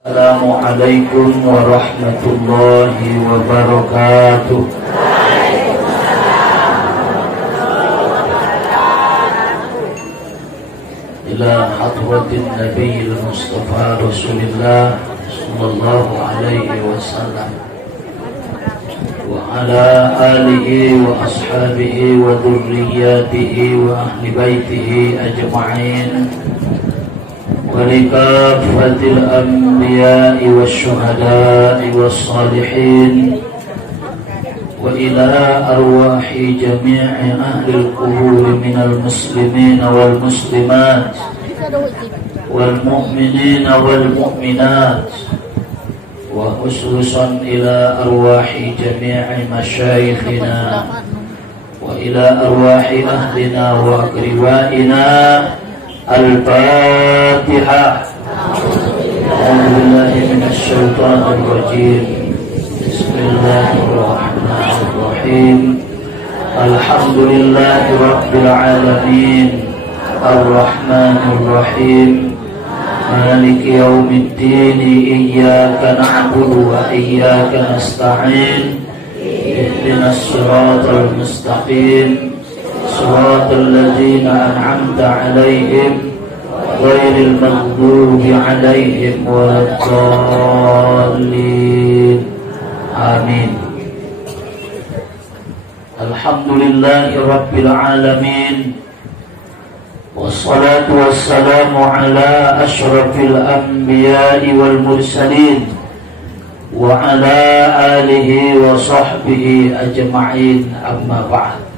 Assalamualaikum warahmatullahi wabarakatuh. Ila hadratin Nabiyil Mustafa Rasulillah sallallahu alaihi wasallam wa ala alihi wa ashabihi wa dhurriyyatihi wa ahli baitihi ajma'in ولكافة الأنبياء والشهداء والصالحين وإلى أرواح جميع أهل القبور من المسلمين والمسلمات والمؤمنين والمؤمنات وخصوصا إلى أرواح جميع مشايخنا وإلى أرواح أهلنا وأقربائنا. الفاتحة. أعوذ بالله من الشيطان الرجيم. بسم الله الرحمن الرحيم. الحمد لله رب العالمين الرحمن الرحيم مالك يوم الدين إياك نعبد وإياك نستعين اهدنا الصراط المستقيم صراط الذين أنعمت عليهم غير المغضوب عليهم ولا الضالين آمين. الحمد لله رب العالمين والصلاة والسلام على أشرف الأنبياء والمرسلين وعلى آله وصحبه أجمعين. أما بعد.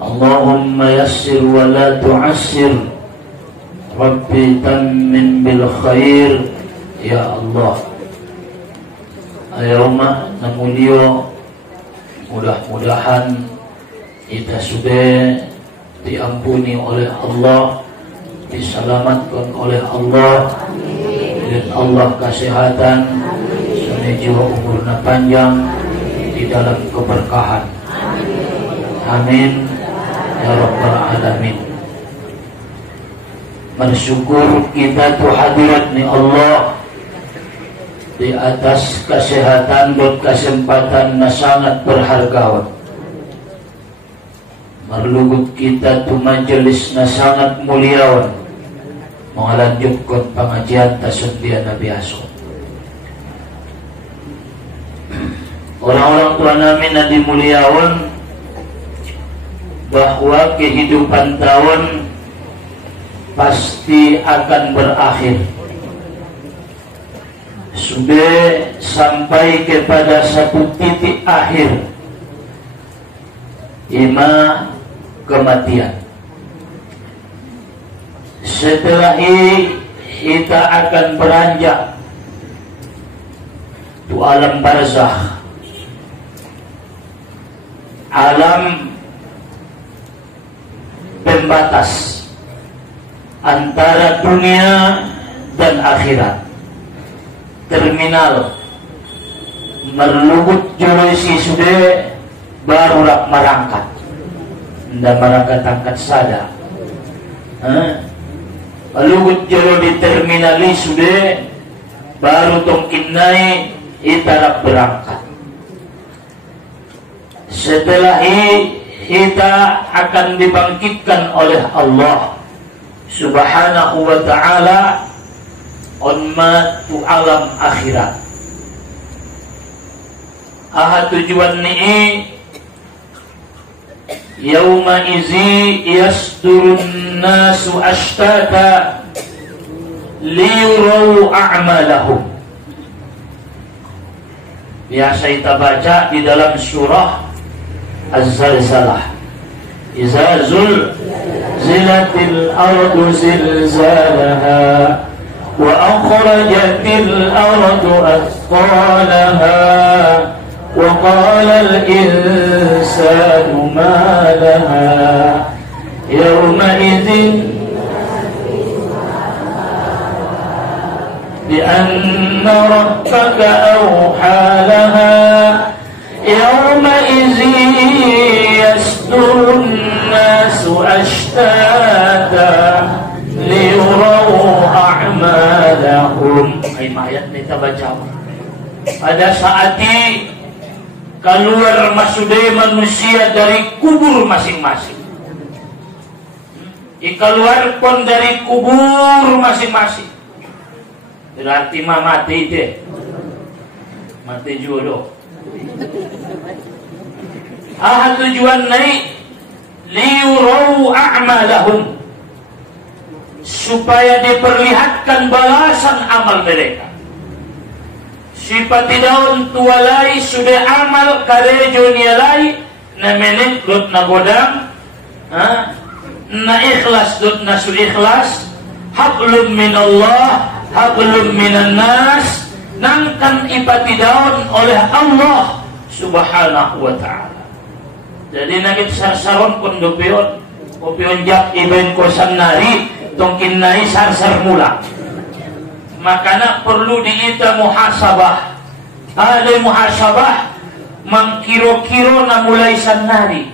Allahumma yassir wa la tu'assir Rabbi tammin bil khair. Ya Allah, ayaumah namulio, mudah-mudahan kita sudah diampuni oleh Allah, diselamatkan oleh Allah, dan Allah kesehatan, menuju umurna panjang di dalam keberkahan. Amin ya Rabbal Alamin. Bersyukur kita tuh hadirat ni Allah di atas kesehatan dan kesempatan na sangat berharga. Merlugut kita tuh majelis na sangat muliawan, mengalanjutkan pengajian tasundian Nabi Aso. Orang-orang tua namin na dimuliawan bahwa kehidupan tahun pasti akan berakhir. Sudah sampai kepada satu titik akhir, ima kematian. Setelah ini kita akan beranjak ke alam barzakh, alam pembatas antara dunia dan akhirat, terminal merlugut joloisi sudah baru rak marangkat, nda marangkat angkat sada. Merlugut jolo di terminali sudah baru tongkin naik itarak berangkat. Setelah ini kita akan dibangkitkan oleh Allah Subhanahu wa ta'ala onmatu alam akhirat. Aha tujuan ni yauma izi yasdurun nasu ashtata liyuraw a'malahum. Biasa kita baca di dalam surah Az-Zalzalah. Iza zulzilatil ardu zilzalaha wa akhrajatil ardu athqalaha wa qala al-insanu ma laha yawma idzin bi anna rabbaka awha laha yawma idzin yasdurun nasu ashtata liyuraw a'malahum bainahum ay mayat nita baca. Pada saat keluar masude manusia dari kubur masing-masing. Keluar pun dari kubur masing-masing. Berarti mati deh. Mati jodoh. Tujuan naik liyurau a'malahum, supaya diperlihatkan balasan amal mereka. Sifat daun tualai sudah amal karejo nialai na menit lut na godam, na ikhlas lut na su ikhlas, hablum minallah hablum minan nas, nangkan ipati daun oleh Allah subhanahu wa ta'ala. Jadi nagit sarsaron pun dopion jak iben kosan nari tongkin nai sarsar mula. Makanya perlu diita muhasabah. Ada muhasabah mangkiro-kiro na mulai sanari.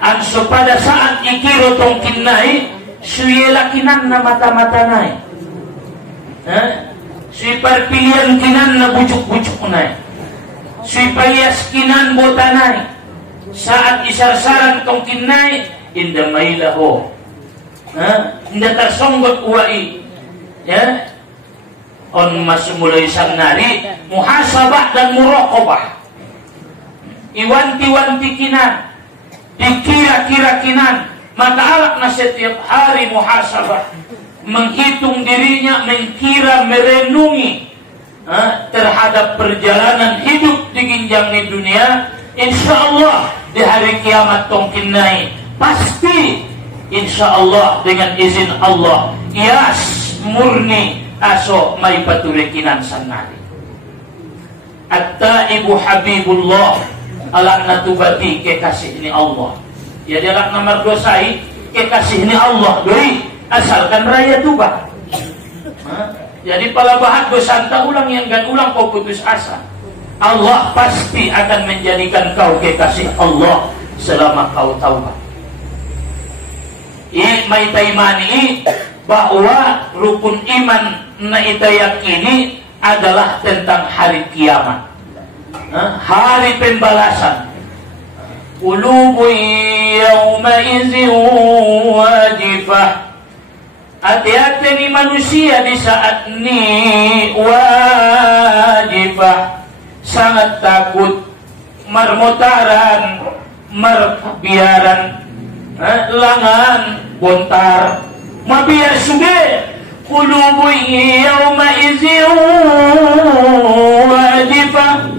Anso pada saat ikiro tongkin nai suyela kinan na mata-mata nai. Sui perpilihan kinan na bujuk-bujuk nai. Sui payas kinan bota nai. Saat isar-saran tongkin nai inda mailaho. Inda tersonggot uai. Ya, on masumulai sanari muhasabah dan muraqabah. Iwanti-wanti kinan, dikira-kira kinan, maka alakna setiap hari muhasabah, menghitung dirinya, mengkira, merenungi terhadap perjalanan hidup di ginjang di dunia. Insya Allah di hari kiamat tongkin naik pasti, insya Allah dengan izin Allah, yas murni aso may patulikinan sanari. At-taibu habibullah, alak na tubati kekasih ni Allah. Jadi alak na mardosai kekasih ni Allah doi asalkan raya tuba. Jadi pala bahat dosanta ulang yang gan ulang kau putus asa, Allah pasti akan menjadikan kau kekasih Allah selama kau taubat. May taimani bahwa rukun iman na ita yakini adalah tentang hari kiamat, hari pembalasan. Qulubu yawma izin wajifah. Hati-hati ni manusia di saat ni wajifah, sangat takut, marmotaran, marbiaran, langan, bontar, mabiar suge. Qulubu yawma izin wajifah.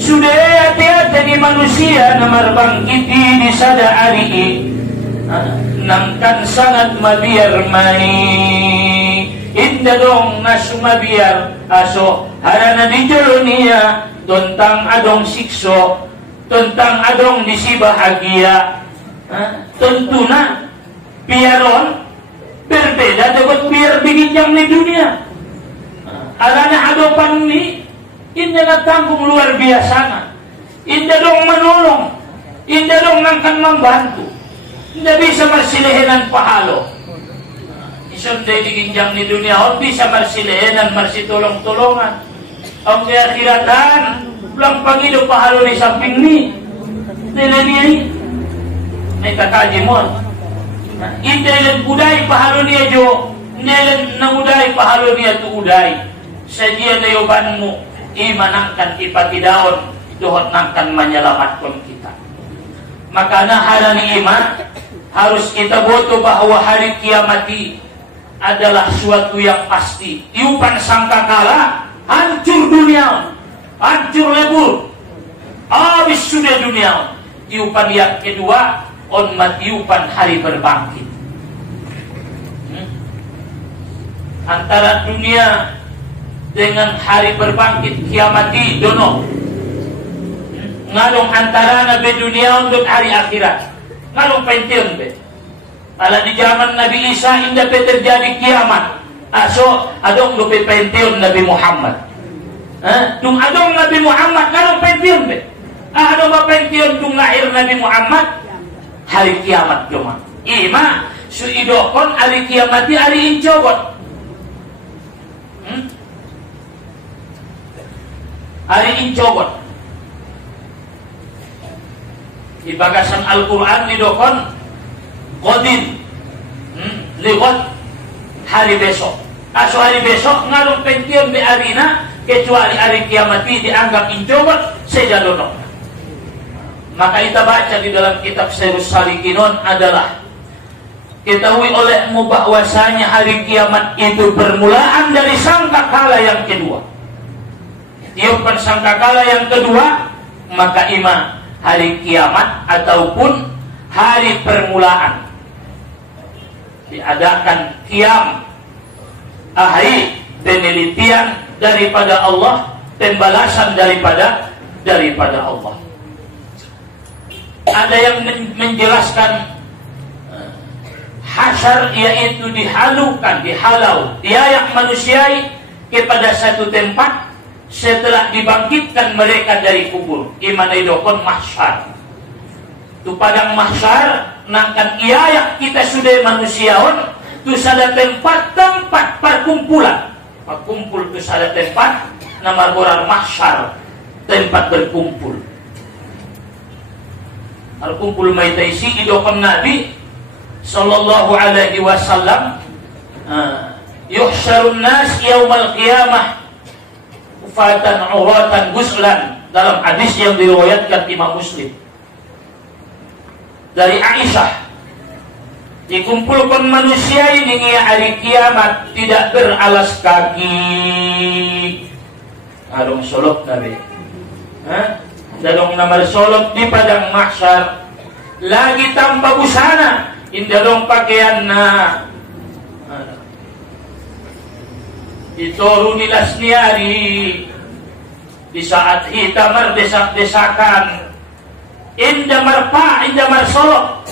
Sudah hati-hati ni manusia na marbangkiti di sada hari nangkan sangat mabiar mai. Inda dong nasu mabiar aso harana di jolonia tentang adong sikso, tentang adong disi bahagia. Tentuna biaron berbeda dengan biar biginjang di dunia. Alana adopan ni inda na tanggung luar biasa na. Inda dong menolong, inda dong nangkan membantu. Inda bisa marsilehenan pahalo. Isonday di ginjang ni dunia on bisa marsilehenan, marsitolong-tolongan. Ang keakhiratan ulang pagido pahalo ni samping ni. Dila niya ni may kakaji mo. Indelan uday pahalo niya jo, indelan na uday pahalo niya tu uday. Sa dia dayoban mo, imanangkan ipatidaon, doon nangkan menyelamatkan kita. Maka na harani iman, harus kita boto bahwa hari kiamat adalah suatu yang pasti. Tiupan sangkakala, hancur dunia, hancur lebur, habis sudah dunia. Tiupan yang kedua, on matiupan hari berbangkit. Antara dunia dengan hari berbangkit kiamat di dono. Ngalong antara na be dunia untuk hari akhirat. Ngalong penting be. Kalau di zaman Nabi Isa indah pe terjadi kiamat. Aso adong do pe penting Nabi Muhammad. Tung adong Nabi Muhammad ngalong penting be. Adong ba penting tung lahir Nabi Muhammad hari kiamat cuma. Ima su idokon hari kiamat di hari incobot. hari incogot. Di bagasan Al-Quran didokon Qadin liwat hari besok. Aso hari besok ngarung pention di arina kecuali hari kiamat ini dianggap incogot sejadonok. Maka kita baca di dalam kitab Sirus Salikinon adalah ketahui olehmu bahwasanya hari kiamat itu permulaan dari sangkakala yang kedua. Tiupkan sangkakala yang kedua, maka ima hari kiamat ataupun hari permulaan. Diadakan kiam, ahli penelitian daripada Allah dan balasan daripada Allah. Ada yang menjelaskan hasyar yaitu dihalau, diayak manusia kepada satu tempat setelah dibangkitkan mereka dari kubur. Imana idokon mahsyar. Tu padang mahsyar nangkan iayak kita sudah manusiaon tu sada tempat perkumpulan. Perkumpul tu sada tempat nama orang mahsyar, tempat berkumpul. Al-kumpul maitaisi idokon Nabi sallallahu alaihi wasallam yuhsyarun nas yaumal qiyamah ufatan uratan guslan, dalam hadis yang diriwayatkan Imam Muslim dari Aisyah, dikumpulkan manusia ini hari kiamat tidak beralas kaki. Adong solok Nabi, dadong namar solok di padang mahsyar lagi tanpa busana, indah dong pakaian ditoru nilas niari di saat hitamar desak-desakan indah marsolok,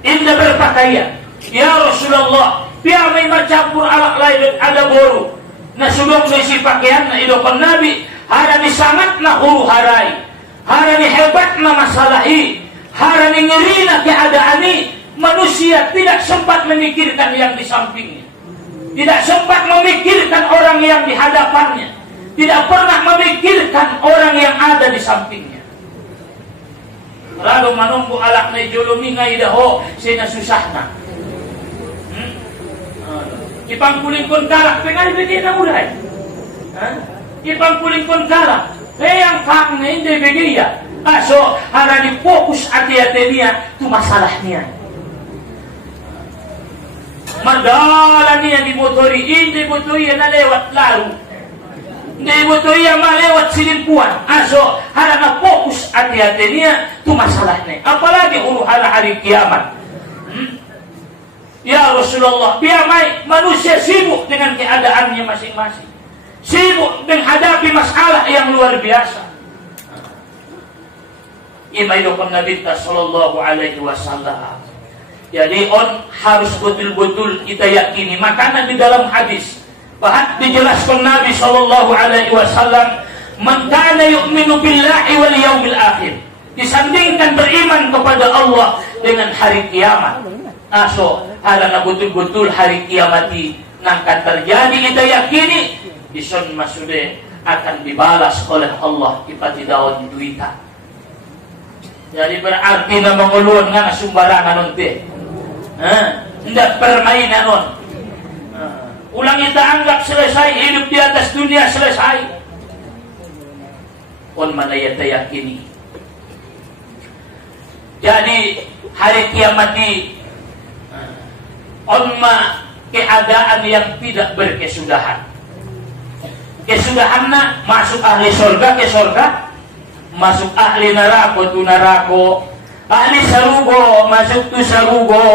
indah berpakaian. Ya Rasulullah, biar may bercampur alak lain ada boru na sudong si pakaian na idokon Nabi harani sangat na huru harai, harani hebat na masalahi, harani ngeri na keadaani. Manusia tidak sempat memikirkan yang di sampingnya, tidak sempat memikirkan orang yang di hadapannya, tidak pernah memikirkan orang yang ada di sampingnya. Lalu menunggu alak na jolumi ngaidaho sina susahna. Ipangkulingkon kalak pengali begini na uray. Ipangkulingkon kalak yang kang na hindi begiya. So harani fokus hati-hati niya tu masalahnya. Madala niya di motori, hindi motori na lewat laru, hindi motori yang malewat silimpuan. So harana fokus hati-hati niya tu masalahnya. Apalagi uruhan hari kiamat. Ya Rasulullah, biar manusia sibuk dengan keadaannya masing-masing, sibuk menghadapi masalah yang luar biasa. Imaidokon Nabi sallallahu alaihi wasallam. Jadi harus betul-betul kita yakini. Makanya di dalam hadis bahkan dijelaskan Nabi sallallahu alaihi wasallam, "Man kana yu'minu billahi wal yaumil akhir." Disandingkan beriman kepada Allah dengan hari kiamat. So harana betul-betul hari kiamat nangkan terjadi kita yakini dison masude akan dibalas oleh Allah ipati daun duita. Jadi berarti na manguluan nga sumbarangan nonte. Tidak permainan non. Ulang kita anggap selesai hidup di atas dunia selesai. Mana kita yakini. Jadi hari kiamat di keadaan yang tidak berkesudahan. Kesudahannya masuk ahli surga ke surga, masuk ahli neraka tu neraka, ahli sarugo masuk tu sarugo,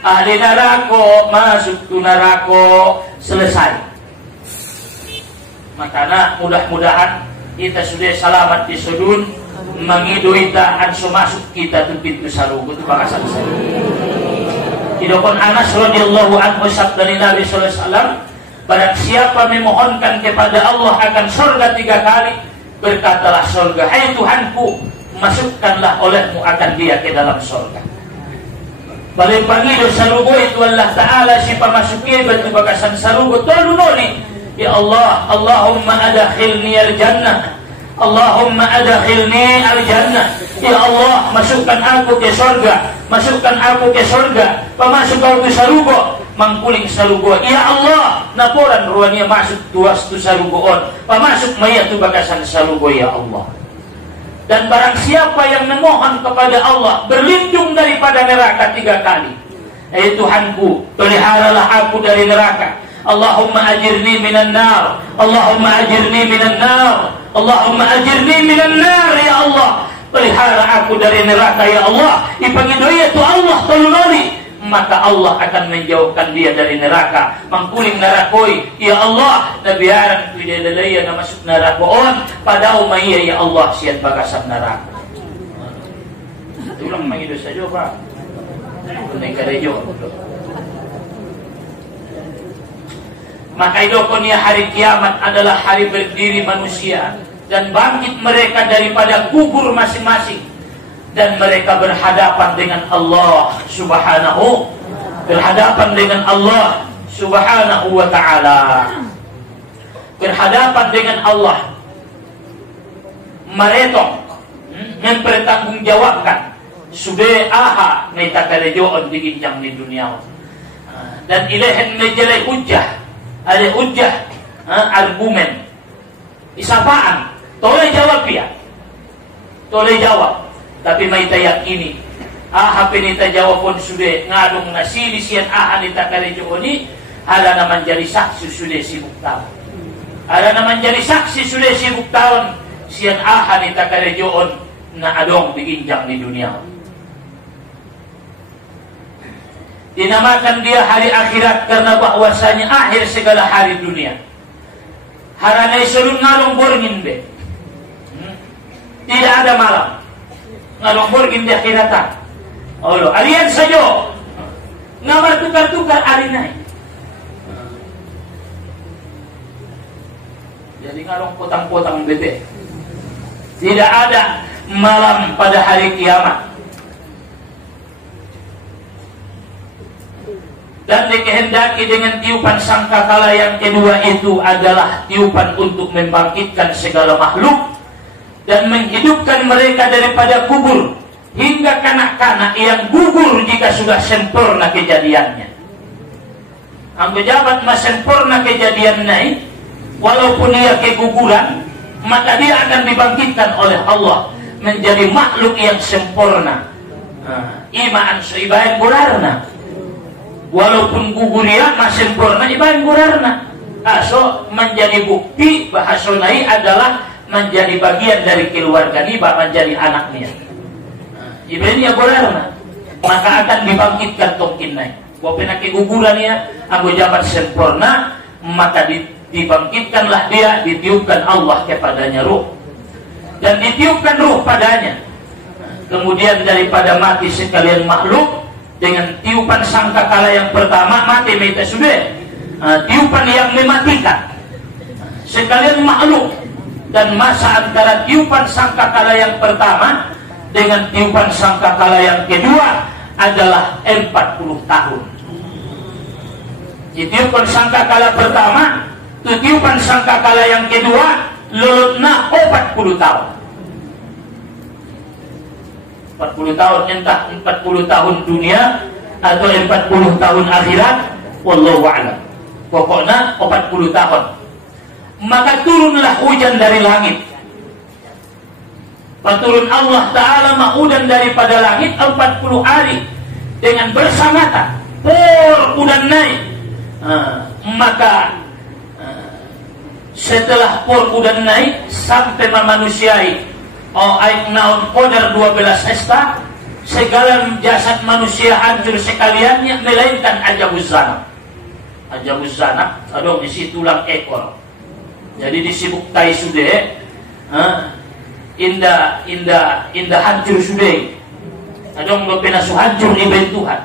ahli neraka masuk tu neraka, selesai. Makanya mudah-mudahan kita sudah selamat di sudun, mengidoita anso masuk kita tu pintu sarugo tu bakasan sarugo. Idokon Anas radhiyallahu anhu sabda Nabi sallallahu alaihi wasallam, barang siapa memohonkan kepada Allah akan surga 3 kali, berkatalah surga, hai Tuhanku, masukkanlah olehmu akan dia ke dalam surga. Balik pangido sarugo itu Allah Ta'ala si pamasuki batu bakasan sarugo tolunoni, ya Allah, Allahumma adakhilni al-jannah Allahumma adkhilni al-jannah. Ya Allah, masukkan aku ke surga. Masukkan aku ke surga. Pamasuk aku sarugo, mangkuling sarugo. Ya Allah, naporan ruania masuk tuas tu sarugoon. Pamasuk maya tu bakasan sarugo ya Allah. Dan barang siapa yang memohon kepada Allah berlindung daripada neraka 3 kali. Tuhanku, peliharalah aku dari neraka. Allahumma ajirni minan nar. Allahumma ajirni minan nar. Allahumma ajirni minan nar ya Allah. Pelihara aku dari neraka ya Allah. Ipangidoya tu Allah tolongi. Maka Allah akan menjauhkan dia dari neraka. Mangkuling narakoi ya Allah. Nabiaran pidadalaya na masuk narakoon. Padao maiya ya Allah siat bagasan neraka. Tulang mangido saja Pak. Kunay karejo. Maka idokon ya hari kiamat adalah hari berdiri manusia dan bangkit mereka daripada kubur masing-masing dan mereka berhadapan dengan Allah Subhanahu wa ta'ala. Berhadapan dengan Allah. Maretong mempertanggungjawabkan sudah aha neta kalejoon diginjang di dunia. Dan ilahin mejelai hujjah. Ada hujjah, argumen, isapaan, toleh jawab ya, toleh jawab. Tapi may tayak ini, pinita jawab pun sudah ngadong nasi sian nita karejo ini, hala naman jadi saksi sudah sibuk tahun. Hala naman jadi saksi sudah sibuk tahun, sian nita karejo na adong diginjang di dunia. Dinamakan dia hari akhirat karena bahwasanya akhir segala hari dunia. Haranai sulun ngalong borgin be. Tidak ada malam. Ngalong borgin di akhiratan. Olo, alian saja. Ngamar tukar-tukar arinai. Jadi ngalong potang-potang bebe. Tidak ada malam pada hari kiamat. Dan dikehendaki dengan tiupan sangkakala yang kedua itu adalah tiupan untuk membangkitkan segala makhluk dan menghidupkan mereka daripada kubur hingga kanak-kanak yang gugur jika sudah sempurna kejadiannya. Ang pejabat mas sempurna kejadian naik, walaupun dia keguguran, maka dia akan dibangkitkan oleh Allah menjadi makhluk yang sempurna. Imaan suibayan gurarna. Walaupun guguria masih sempurna ibayan gurarna. So menjadi bukti bahasonai adalah menjadi bagian dari keluarga niba, menjadi anaknya. Ibayan ya gurarna. Maka akan dibangkitkan tongkin naik. Wapena keguguran ya, aku jabat sempurna, maka dibangkitkanlah dia, ditiupkan Allah kepadanya ruh. Dan ditiupkan ruh padanya. Kemudian daripada mati sekalian makhluk, dengan tiupan sangkakala yang pertama mati meta sudah, tiupan yang mematikan sekalian makhluk. Dan masa antara tiupan sangkakala yang pertama dengan tiupan sangkakala yang kedua adalah 40 tahun. Di tiupan sangkakala pertama, tiupan sangkakala yang kedua lulutna 40 tahun. 40 tahun entah 40 tahun dunia atau 40 tahun akhirat, wallahu a'lam. Pokoknya 40 tahun. Maka turunlah hujan dari langit. Paturun Allah Ta'ala mahudan daripada langit 40 hari dengan bersamatan. Por udan naik. Maka setelah por udan naik sampai memanusiai aik naon kodar 12 esta, segala jasad manusia hancur sekaliannya melainkan ajabuz zanab. Ajabuz zanab adong isi tulang ekor. Jadi disibuk tai sudah, indah hancur sudah. Adong lo penasu hancur di bentuhan.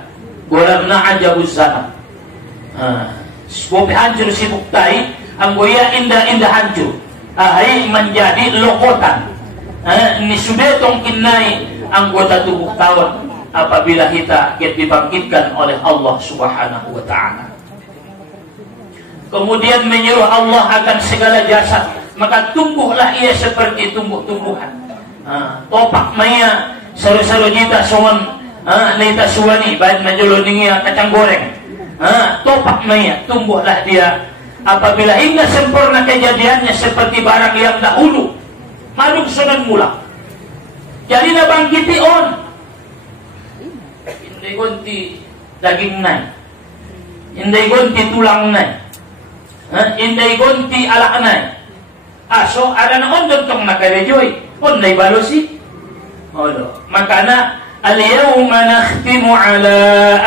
Golarna ajabuz zanab. Bopi hancur sibuk tai, anggoya indah hancur. Ahai menjadi lokotan. Ni sudah tongkin naik anggota tubuh tahun apabila kita dibangkitkan oleh Allah Subhanahu wa ta'ala. Kemudian menyuruh Allah akan segala jasad maka tumbuhlah ia seperti tumbuh-tumbuhan. Topak maya saru-saru jita songon nita suwani baik majoloningia kacang goreng. Topak maya tumbuhlah dia apabila hingga sempurna kejadiannya seperti barang yang dahulu maluk sonan mula. Jadi na bangkiti on indai gonti daging nai, indai gonti tulang nai, indai gonti alak nai. So ada na ondon kang nakarejoy ondai balosi odo makana al-yawma nakhtimu ala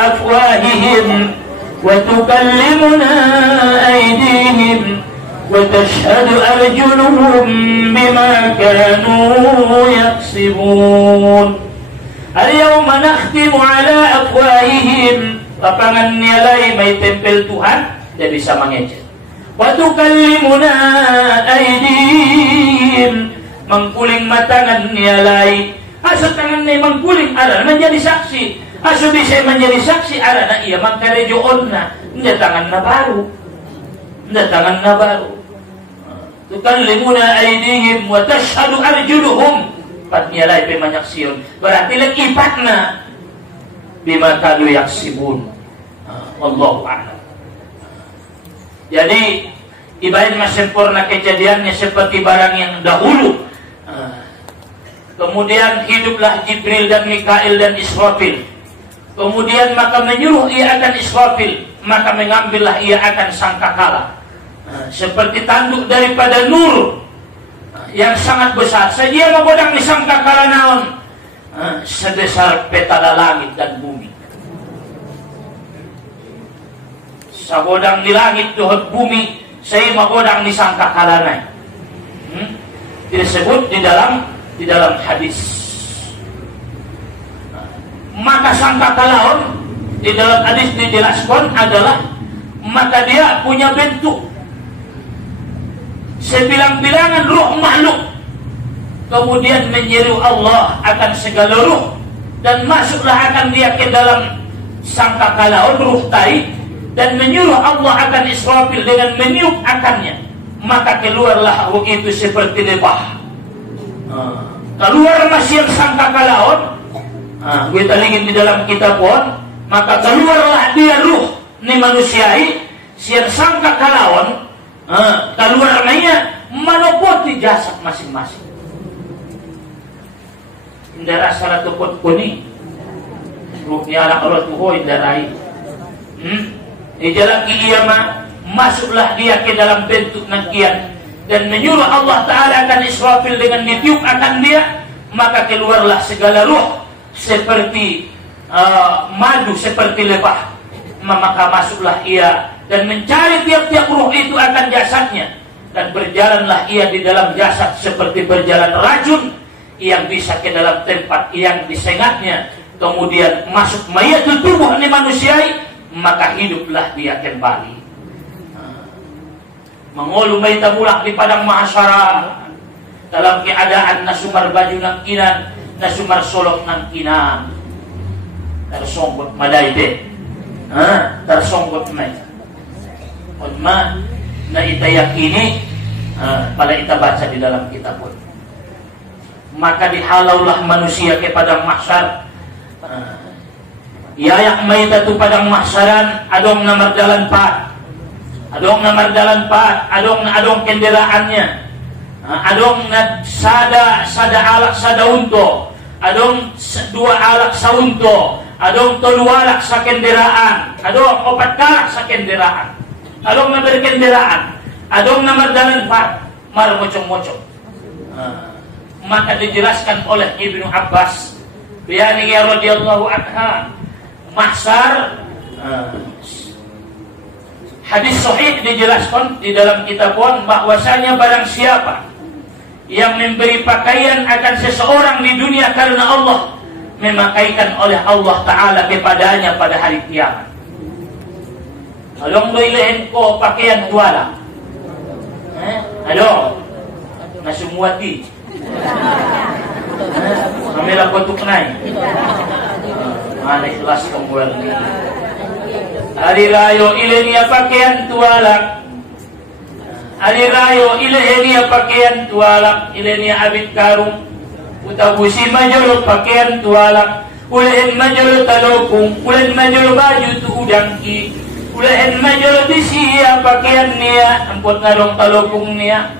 afwahihim wa tukallimuna aydihim wa tashhadu arjuluhum bima kanu yaksibun. Al-yawma nakhtimu ala afwahihim, lapangan nilai may tempel Tuhan dia bisa mengejek. Wa tukallimuna aydihim, mengkuling matangan nilai. Asa tangan na mangkuling ara menjadi saksi. Asa bisa menjadi saksi ara na iya mangkarejoon na. Hindi tangan na baru. Hindi tangan na baru. Tukallimuna aydihim wa tashhadu arjuluhum. Pat nilai pemanyaksiyon. Berarti ipat na bima kanu yaksibun. Wallahu a'lam. Jadi ibarat sempurna kejadiannya seperti barang yang dahulu. Kemudian hiduplah Jibril dan Mikail dan Israfil. Kemudian maka menyuruh ia akan Israfil, maka mengambillah ia akan sangkakala. Seperti tanduk daripada nur yang sangat besar. Saja menggodang di sangkakala naon sebesar petala langit dan bumi. Sagodang di langit dohot bumi, saya menggodang di sangkakala naik. Disebut di dalam hadis. Maka sangkakalaon di dalam hadis dijelaskan adalah maka dia punya bentuk sebilang-bilangan ruh makhluk, kemudian menyeru Allah akan segala ruh dan masuklah akan dia ke dalam sangkakalaon ruh tai dan menyuruh Allah akan Israfil dengan meniup akannya, maka keluarlah ruh itu seperti lebah. Keluar masih sangkakalaon, kita lihat di dalam kitab pun, maka keluarlah dia ruh ni manusiai siang sangkakalaon, keluarnya menopoti jasad masing-masing. Indara salah tupot kuni, ruh ni ala Allah tuho indarai. Ijalaki iya masuklah dia ke dalam bentuk nangkian dan menyuruh Allah Ta'ala akan Israfil dengan ditiup akan dia, maka keluarlah segala ruh seperti madu, seperti lebah. Maka masuklah ia dan mencari tiap-tiap ruh itu akan jasadnya, dan berjalanlah ia di dalam jasad seperti berjalan racun yang bisa ke dalam tempat yang disengatnya. Kemudian masuk mayat tubuh ini manusiai, maka hiduplah dia kembali. Mengolumay tabulak di padang mahasara dalam keadaan nasumar baju ng kinan, nasumar solok ng kinan, tersonggot maday de, tersonggot may ma na itayakini pada kita baca di dalam kitab pun. Maka dihalaulah manusia ke padang mahsyar. Yayak may tatu padang mahsyaran adong namar jalan pat. Adong adong kendaraannya, adong na sada alak sada unto, adong dua alak sa unto, adong tolualak sa kendaraan, adong opat kalak sa kendaraan, adong na berkendaraan, adong na mardalan pat, marmocong-mocong. Maka dijelaskan oleh Ibnu Abbas, biyani radhiyallahu anha, mahsyar. Hadis sahih dijelaskan di dalam kitab pun bahwasanya barang siapa yang memberi pakaian akan seseorang di dunia karena Allah, memakaikan oleh Allah Ta'ala kepadanya pada hari kiamat. Along doilehin ko pakaian tuala. Along nasumuati. Kamila ko tuknay. Mana ikhlas kong buwan. Hari rayo ilenia pakaian tualak. Ari rayo ilahenia pakaian tualak, ilahenia abit karung, utabusi majolo pakaian tualak, ulahin majolo talopung, ulahin majolo baju tu udangki, ulahin majolo disia pakaian niya, ampot ngalong talopung niya,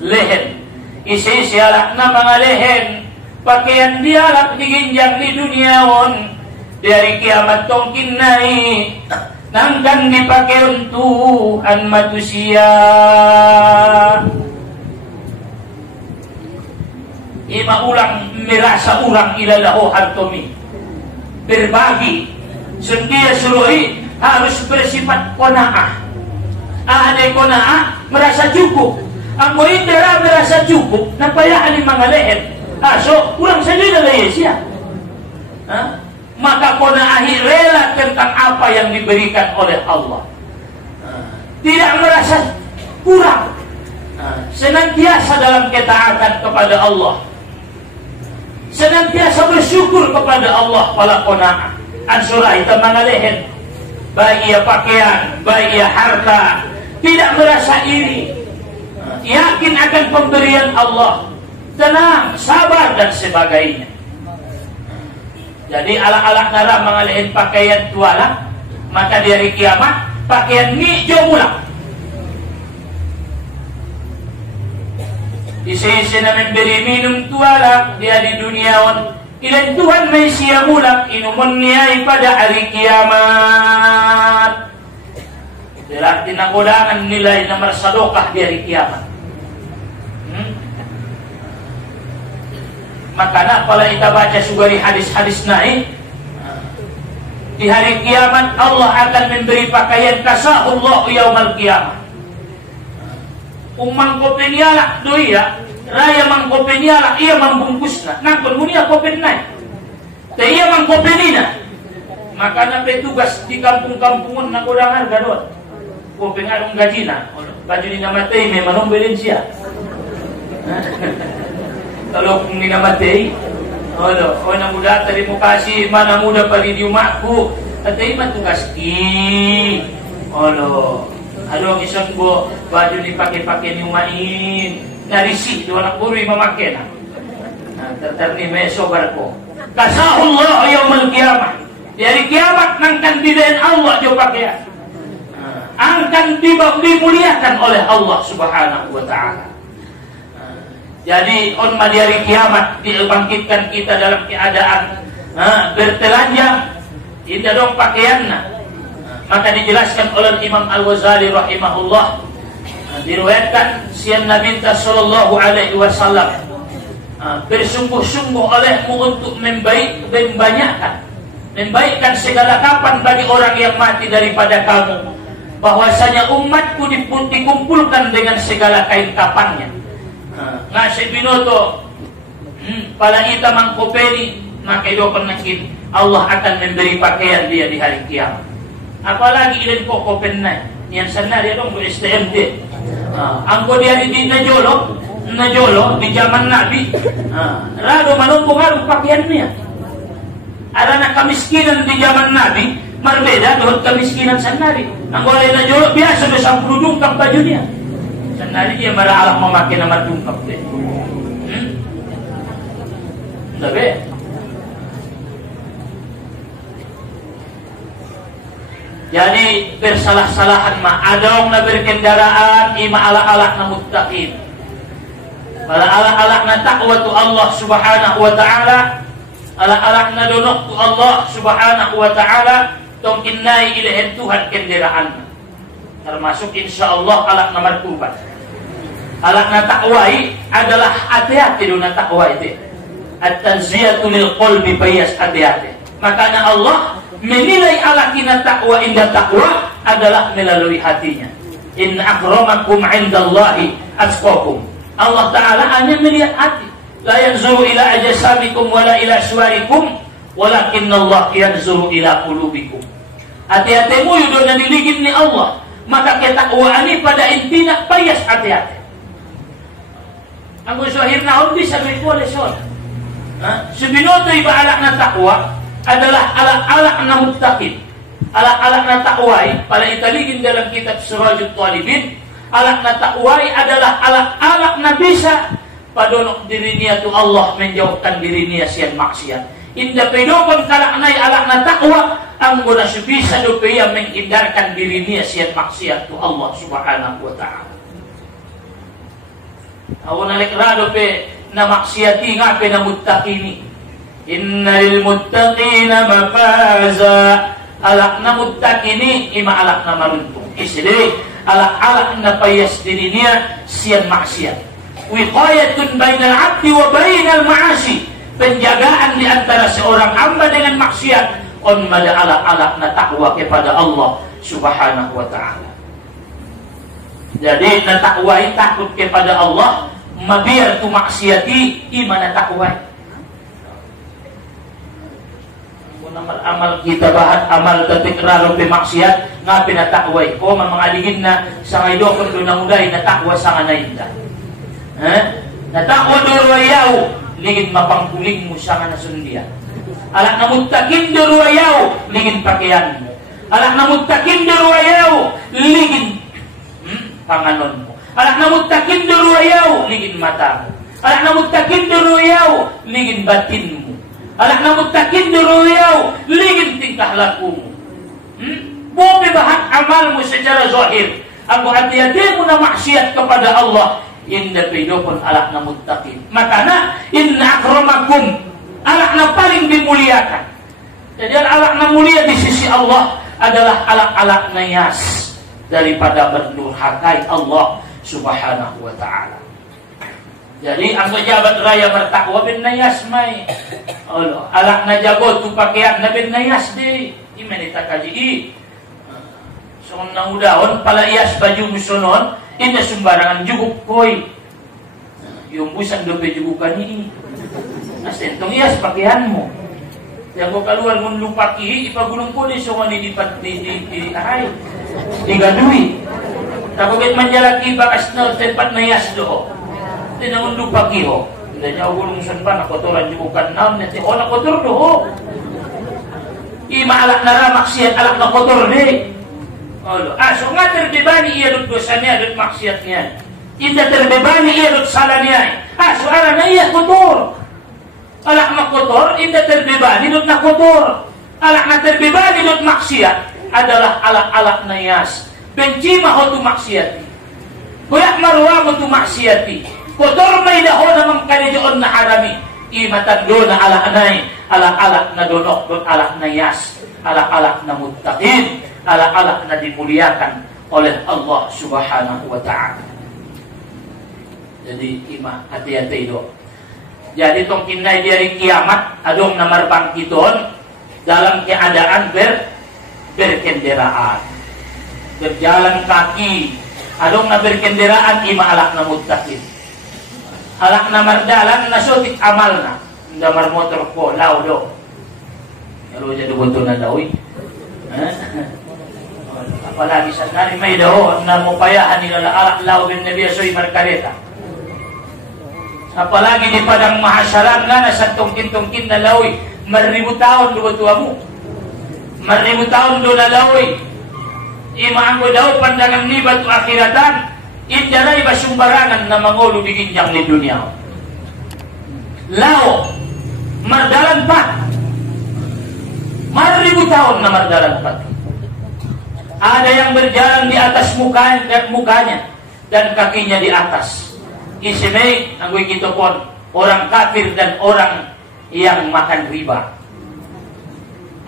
lehen. Isi alak na mga lehen, pakaian dialak diginjang di duniaon, dari kiamat tong kinai, nangkan dipakai untuk manusia. Ima ulang merasa urang ilalahu hartomi, berbagi, sendia suroi harus bersifat kona'ah. Ada kona'ah merasa cukup. Ang mo itera merasa cukup, napayaan yung mga leher. So, kurang saja na siya. Maka kona'ahi rela tentang apa yang diberikan oleh Allah. Tidak merasa kurang. Senantiasa dalam ketaatan kepada Allah. Senantiasa bersyukur kepada Allah pala kona'ah. Ansura itu mga leher. Baik ia pakaian, baik ia harta. Tidak merasa iri. Yakin akan pemberian Allah, tenang, sabar dan sebagainya. Jadi ala-ala nara mengalihin pakaian tuala, maka di hari kiamat pakaian ni jomulak. Isi-isi namin beri minum tuala dia di duniawan. Ilan Tuhan may siya mulak inumun niya pada hari kiamat. Berarti nakulangan nilai na marsadokah di hari kiamat. Makanya kalau kita baca sugari hadis-hadis naik, di hari kiamat Allah akan memberi pakaian kasahullah yaumal kiamat. Umang kopeniala doia, raya mang kopeniala ia membungkusna. Nakon munia kopen naik. Te ia mang kopenina. Makanya petugas di kampung-kampungan nakodang harga doon. Kopeng adong gajina. Baju ni namatay may manombelin siya. Kalau kung ninamatay, na muda tadi mo kasi mana muda pa rin yung makku, at ay matugas ki. Ano ang isang ko, baju ni pake-pake yung main, narisi, doon ang puro yung mamake na. Tatarni may sobar ko. Kasahullah yawmal qiyamah. Dari kiamat nang kandidain Allah jo pakaian. Akan dimuliakan oleh Allah Subhanahu wa ta'ala. Jadi on di hari kiamat dibangkitkan kita dalam keadaan bertelanjang, tidak dong pakaiannya. Maka dijelaskan oleh Imam Al-Ghazali rahimahullah, diriwayatkan sian Nabi sallallahu alaihi wasallam bersungguh-sungguh olehmu untuk membaikkan segala kapan bagi orang yang mati daripada kamu, bahwasanya umatku dikumpulkan dengan segala kain kapannya. Ngasih binoto pala ita mangkopeni, maka idokon nakin Allah akan memberi pakaian dia di hari kiamat. Apalagi ilan ko kopen na yan sana dia dong STMD. Angko dia di najolo di zaman Nabi. Rado manumpung harus pakaian niya. Ada na kemiskinan di zaman Nabi, berbeda dengan kemiskinan sendiri. Angko dia najolo biasa besang peludungkap bajunya. Sendiri dia meralah memakai nama dungkap deh. Tapi jadi bersalah-salahan mah adong na berkendaraan ima ala-ala na muttaqin. Para ala-ala na takwa tu Allah Subhanahu wa ta'ala, ala-ala na donok tu Allah Subhanahu wa ta'ala, tong innai ilahin Tuhan kendaraan. Termasuk insyaallah alak na markuban. Alak na takwai adalah hati-hati duna takwa itu. At-tanziyatu lil qalbi bayas hati-hati. Makanya Allah menilai alakina takwa indah takwa adalah melalui hatinya. Inna akramakum indallahi atqakum. Allah Ta'ala hanya melihat hati. La yanzuru ila ajsamikum wala ila suwarikum, walakinna Allah yanzuru ila qulubikum. Hati-hatimu yudon na diligid ni Allah. Maka ketakwaan ini pada intinya payas hati-hati. Ang usuhir na hindi sa ritual son. Subinoto iba alak na takwa adalah alak-alak na muttaqin. Alak-alak na takwai pada italigin dalam kitab Surajul Talibin alak na takwai adalah alak na bisa padonok diri niya tu Allah menjauhkan diri niya siyan maksiat. Inda pedokon kalaknay alak na takwa ang guna subisa do peya menghindarkan diri niya siyan maksiat tu Allah subhanahu wa ta'ala. Ako nalikrado pe na maksiati nga pe na muttaqini. Inna lil muttaqina mafaza. Alak na muttaqini ima alak na maruntung. Isli alak-alak na payas diri niya siyan maksiat. Wiqayatun bainal abdi wa bainal ma'asi. Penjagaan di antara seorang hamba dengan maksiat on mada alak-alak na takwa kepada Allah subhanahu wa ta'ala. Jadi na takwai takut kepada Allah mabiar tu maksiati imana takwai. Amal kita bahat amal tapi keralo pe maksiat ngapi na takwai ko mamangaligid na sa ngaydokon do na muday na takwa sa nganainda. Na takwa do royaw ligid mapangkuling mo sa nasundian. Alak na muttakin duruayaw, ligid pakaian mo. Alak na muttakin duruayaw, ligid panganon mo. Alak na muttakin duruayaw, ligid mata mo. Alak na muttakin duruayaw, ligid batin mo. Alak na muttakin duruayaw, ligid tingkah laku mo. Bumi bahat amal mo secara zahir. Ang hati-hati mo na maksiat kepada Allah. Inda pidokon alak na muttaqin. Makana inna akramakum alak na paling dimuliakan. Jadi alak na mulia di sisi Allah adalah alak-alak na yas daripada berdurhakai Allah subhanahu wa ta'ala. Jadi ang pejabat raya bertakwa bin nayas may Allah alak na jago tu pakaian na bin nayas di imenita kaji so na udahon pala yas baju musonon. Ina sembarangan juguk koi. Yung busan dope jugukan ini. Nasentong iya pakaianmu. Yang ko kaluar ngun lupaki ipagulong ko ni so ni di ay. Digadui. Takogit manjalaki bakas na tempat na yas do. Tinangun lupaki ho. Hindi niya gulong san pa nakotoran jugukan naon nete o nakotor do ho. Ima alak na maksiat alak na kotor de. So nga terbebani iya dut dosanya dut maksiatnya. Inda terbebani iya dut salahnya. So ala na iya kotor. Alak na kotor, inda terbebani dut na kotor. Alak na terbebani dut maksiat adalah alak-alak na yas. Benci maho tu maksiati. Kuyak marwa mo tu maksiati. Kotor may daho namang kanidoon na harami. Imatan do na alak-anay. Alak-alak na donok dut alak na yas. Alak-alak na muttaqin. Alak-alak na dimuliakan oleh Allah subhanahu wa ta'ala. Jadi ima hati-hati do. Jadi tong kinay dari kiamat adong namarbang kiton dalam keadaan berkendaraan. Berjalan kaki adong na berkendaraan ima alak na muttaqin. Alak na mardalan nasutik amal na. Ndamar motor ko lao do. Kalau jadi butuh na daw apalagi sa nari may daw na mupayahan nila alak lao bin Nabi Soy Markareta. Apalagi di padang mahasyaran nga nasa tungkin-tungkin na lawi 1000 taon do tuwa mo. 1000 taon do na lawi. Imaan ko daw pandangan ni batu akhiratan indaray basumbarangan na mangulo di ginjang ni dunia. Lao mardalan pa. 1000 tahun na mardalan pa. Ada yang berjalan di atas mukanya dan kakinya di atas. Isimay ang wikito pon orang kafir dan orang yang makan riba.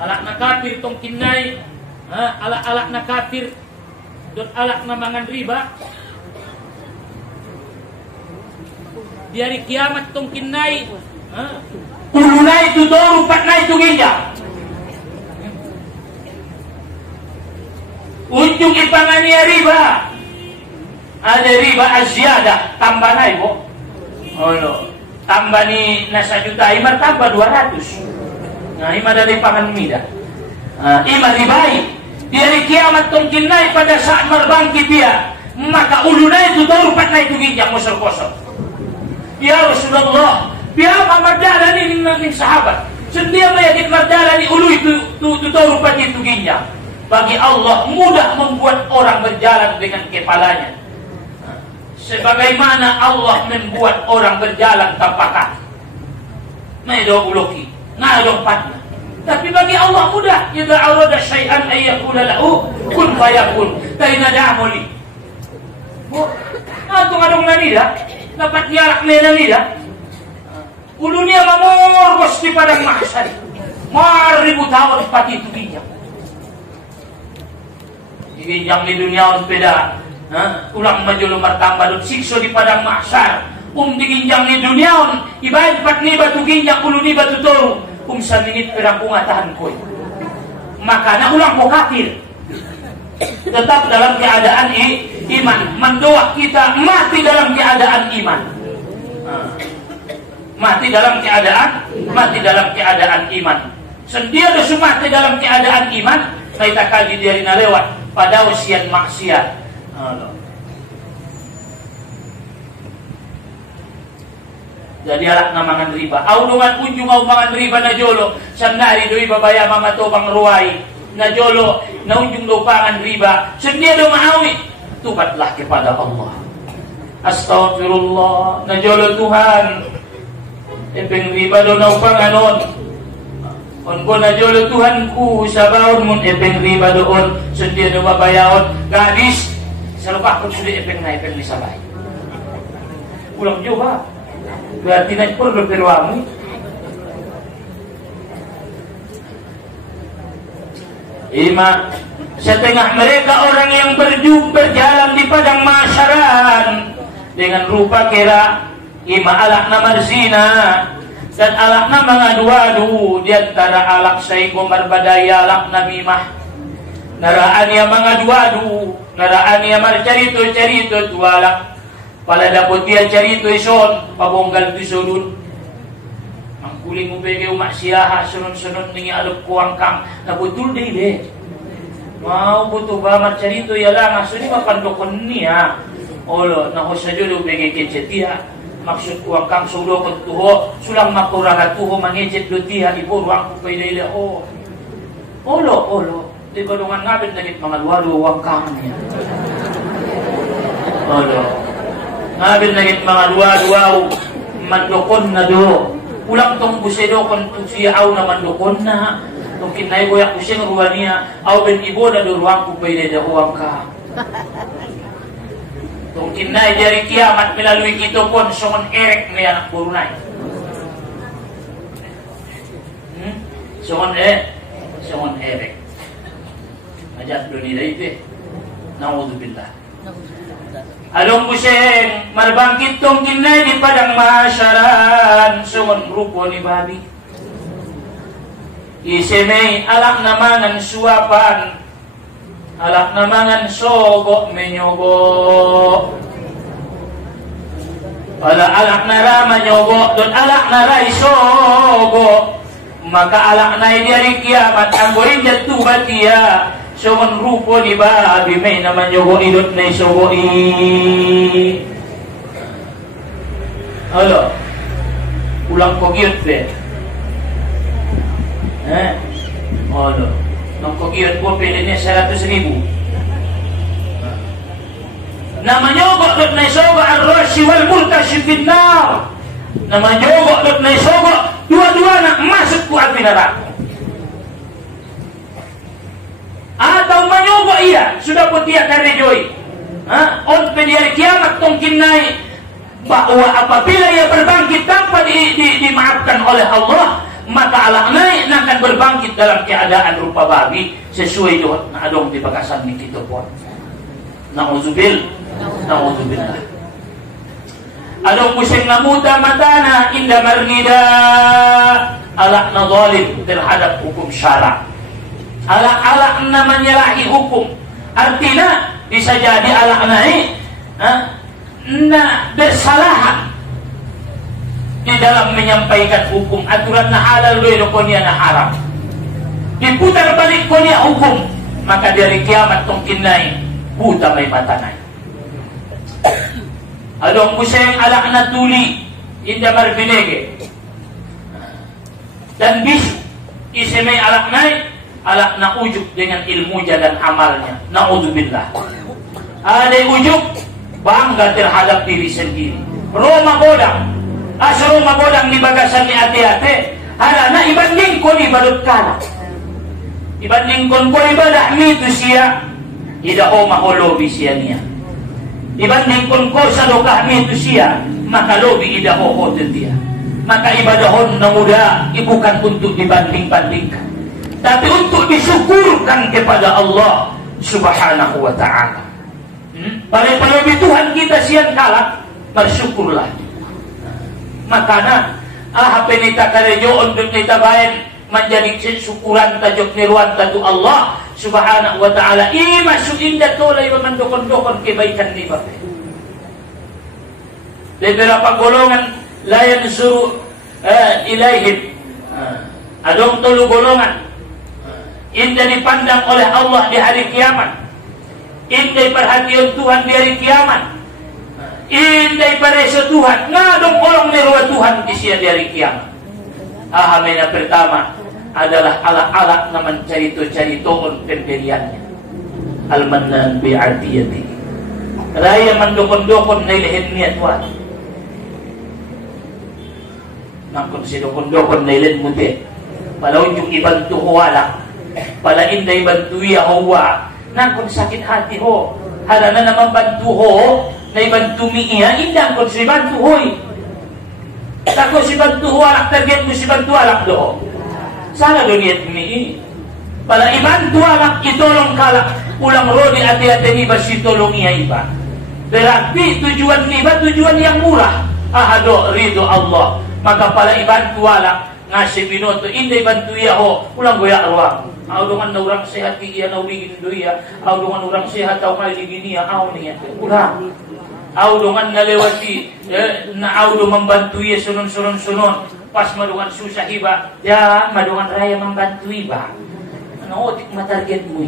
Alak na kafir tong kinay, alak na kafir dan alak na mangan riba. Di hari kiamat tong kinay, ulunay tutoro patnay tuginya. Unjung ipangania riba. Ada riba azyadah tambah naik po. Tambah ni nasa juta imar tambah 200. Nah, ima dari pangan mida. Ima ribai. Dari kiamat tong kinay pada saat merbangkit dia, maka ulunay itu darupat naik tuginjang musol-kosol. Ya Rasulullah, biar mardalani ng sahabat. Sedia mayakit mardalani ulu itu darupat itu ginjang. Bagi Allah mudah membuat orang berjalan dengan kepalanya. Sebagaimana Allah membuat orang berjalan tanpa kaki. Maido uloki, ngadong patna. Tapi bagi Allah mudah. Idza arada syai'an ay yaqula lahu kun fayakun. Taina damuli. Atong adong nanida, dapat dialak nanida. Ulunya mamorgos di padang mahsyar. 1000 tahun pati itu ginjang. Ginjang di dunia on beda. Ulang maju lumar tambah sikso di padang mahsyar. Diginjang di dunia on ibarat 4 batu ginjang 10 batu toru. Saminit perang pungatahan ko. Makanya ulang ko kafir. Tetap dalam keadaan iman. Mendoa kita mati dalam keadaan iman. Mati dalam keadaan iman. Sendia dosu mati dalam keadaan iman. Kita kaji dari lewat pada usian maksiat. Jadi alak namangan riba. Aulungan unjung au mangan riba na jolo. Sandari doi babaya mama to bang ruai. Na jolo na unjung do pangan riba. Sendia do maawi. Tubatlah kepada Allah. Astaghfirullah. Na jolo Tuhan. Epeng riba do na upanganon. On ko na jolo Tuhanku sabaon mun epeng riba doon. Sendia do babayaon. Gadis. Salupak ko sudah epeng na epeng ni sabay. Ulang jawab. Berarti naik perlu berwamu. Setengah mereka orang yang berjalan di padang mahsyaran dengan rupa kira alak nama zina dan alak nama ngadu-adu di antara alak saiko marbadaya alak namimah. Naraan yang mengadu-adu, naraan yang marcarito-carito tualak. Pala dapat dia cari tu ison, pabonggal tu sudun. Ang kuling mo peke umaksiyaha, sunod-sunod ningi alok kuang kang, na betul deh. Mau butuh bamat cari tu ya lang, asuni mapandokon niya. Olo, na hosa jodo peke kecetia. Maksud kuang kang sudo ketuho, sulang makuraga tuho mangecet do tiha ipo ruang kupay deh. Oh, olo. Di badungan ngabit nagit mga luwado wang kang niya. Olo. Ngabil nagit mga dua-duaw mandukon na do. Ulang tong busedo kon siyaw na mandukon na. Tong kinay ko yak buseng ruwa niya. Aw ben ibo na do ruang kupay na dahuang ka. Tong kinay dari kiamat melalui kito pon songon erek na anak burunay. Songon erek. Ajat do nila ite. Naudzubillah. Along buseng marbangkit tong kinay di padang mahsyaran sungon grupo ni babi. Isemay alak namangan suapan, alak namangan sogo menyogo. Pala alak nara manyogo don alak naray sogo. Maka alak na dari kiamat anggoin jatuh batia. Sungon rupo di babi may naman yogo idot na isogo Halo. Ulang ko giyot be. Halo. Nang ko giyot po pili niya 100,000. Naman yogo idot na isogo al-rashi wal-multashi finnar. Naman yogo idot na isogo dua-dua na masuk po at pinarako. Atau menyoba ia sudah putiak dari joy. On pendiari kiamat tongkin naik bahwa apabila ia berbangkit tanpa dimaafkan oleh Allah, maka Allah naik akan berbangkit dalam keadaan rupa babi sesuai dengan adong di bakasan ni kita pun. Nauzubillah. Adong pusing namuta matana indah margida alak na zalim terhadap hukum syara. Alak-alak na menyalahi hukum. Artinya bisa jadi alak naik na bersalahan di dalam menyampaikan hukum. Aturan na halal doy konya na haram. Diputar balik konya hukum, maka dari kiamat tong kinay buta may matanay. Along buseng alak na tuli inda marbinege dan bisu isemay alak naik alak na ujuk dengan ilmunya dan amalnya. Naudzubillah. Ada ujuk bangga terhadap diri sendiri. Roma bodang, Roma bodang di bagasan ni hati-hati. Harana ibanding ko ni balot kala. Ibanding ko ibadah mi tu siya, ida o maholobi siya niya. Ibanding ko sa lokah mi tu siya, makalobi ida o hotel dia. Maka ibadahon na muda, bukan untuk dibanding-bandingkan, tapi untuk disyukurkan kepada Allah Subhanahu wa ta'ala. Pada Tuhan kita siang kalah, bersyukurlah. Makanya apa nita karejo untuk nita bayan menjadi syukuran tajuk niruan tatu Allah Subhanahu wa ta'ala. Masukin dato lay memandokon-dokon kebaikan ni bapak. Beberapa golongan layan suruh ilaihim. Adong tolu golongan indah dipandang oleh Allah di hari kiamat. Indah perhatian Tuhan di hari kiamat. Indah pareso Tuhan. Ngadong orang niruan Tuhan di hari kiamat. Ahamena pertama adalah ala-ala na mencarito-caritoon pemberiannya. Al-Mannan bi'atiyati. Raya mandokon-dokon na ilahin niya Tuhan. Nakon si dokon-dokon na ilahin mo din. Palaw yung ibantu ho wala. Pala inday bantu iya huwa. Nakon sakit hati ho. Hala na naman bantu ho. Na ibantu mi iya. Indang kon si bantu hoy. Tako si bantu ho alak. Target mo si bantu alak do. Sana do niyat mi. Pala ibantu alak. Itolong kalak. Ulang rodi hati-hati ni ba si tolong iya iba. Berarti tujuan ni ba tujuan yang murah. Ahado ridho Allah. Maka pala ibantu alak. Ngasih binoto. Inday bantu iya ho. Ulang goyak ruang. Aw dengan orang sehat iya na wigin do iya. Aw dengan orang sehat taw maligin niya aw niya. Ulang. Aw dengan nalewati na aw do membantu iya sunon. Pas madungan susah iba. Ya madungan raya membantu iba. Ano otik matarget mo.